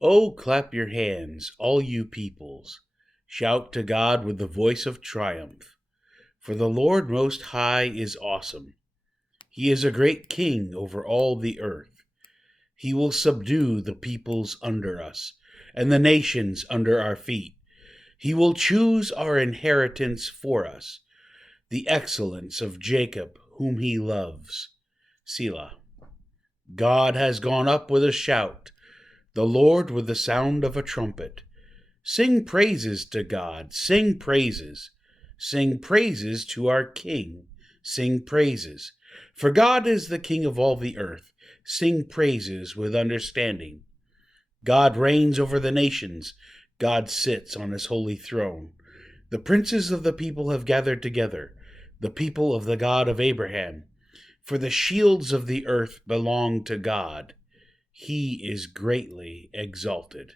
Oh, clap your hands, all you peoples. Shout to God with the voice of triumph. For the Lord Most High is awesome. He is a great king over all the earth. He will subdue the peoples under us and the nations under our feet. He will choose our inheritance for us, the excellence of Jacob, whom he loves. Selah. God has gone up with a shout, the Lord with the sound of a trumpet. Sing praises to God, sing praises. Sing praises to our King, sing praises. For God is the King of all the earth. Sing praises with understanding. God reigns over the nations. God sits on his holy throne. The princes of the people have gathered together, the people of the God of Abraham. For the shields of the earth belong to God. He is greatly exalted.